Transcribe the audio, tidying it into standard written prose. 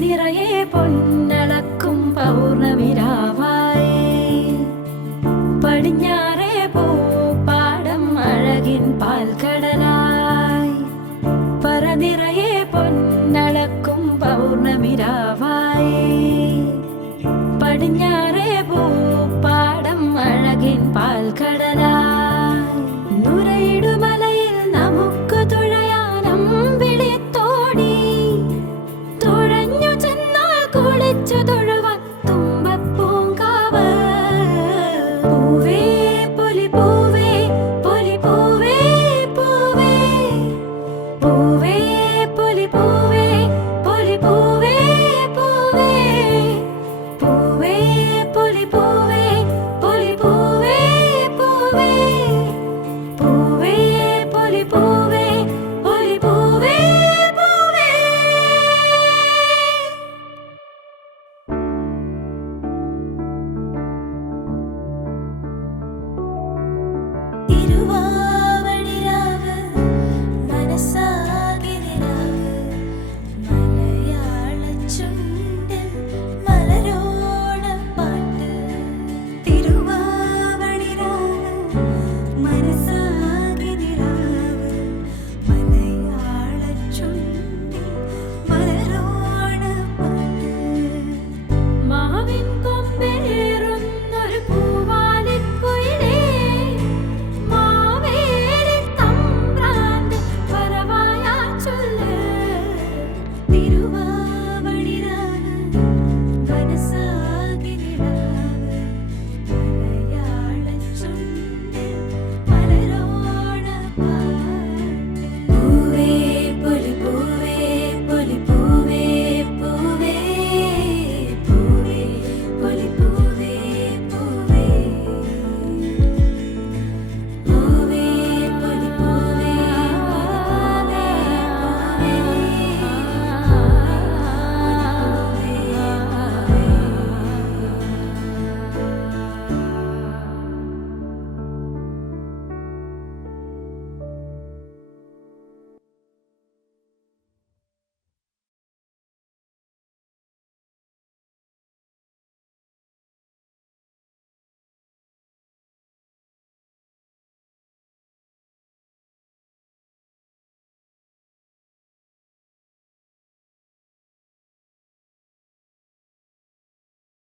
നിറയെ പൊന്നളക്കും പൗർണമിരാവായി പടിഞ്ഞാറേ പൂപ്പാടം അഴകിൻ പാൽക്കടലായി പറനിറയെ പൊന്നളക്കും പൗർണമിരാവായി പടിഞ്ഞാറേ പൂപ്പാടം അഴകിൻ പാൽക്കടലായി നുരയിടുമലയിൽ നമുക്ക് തുഴയാനം വിളിത്തോടി തുഴഞ്ഞു ചെന്നാൽ കുളിച്ചു തൊഴുവാൻ തുമ്പപ്പൂങ്കാവ് പൂവേ പൊലി പൂവേ പൊലി പൂവേ പൂവേ പൂവേ പൊലി പൂവേ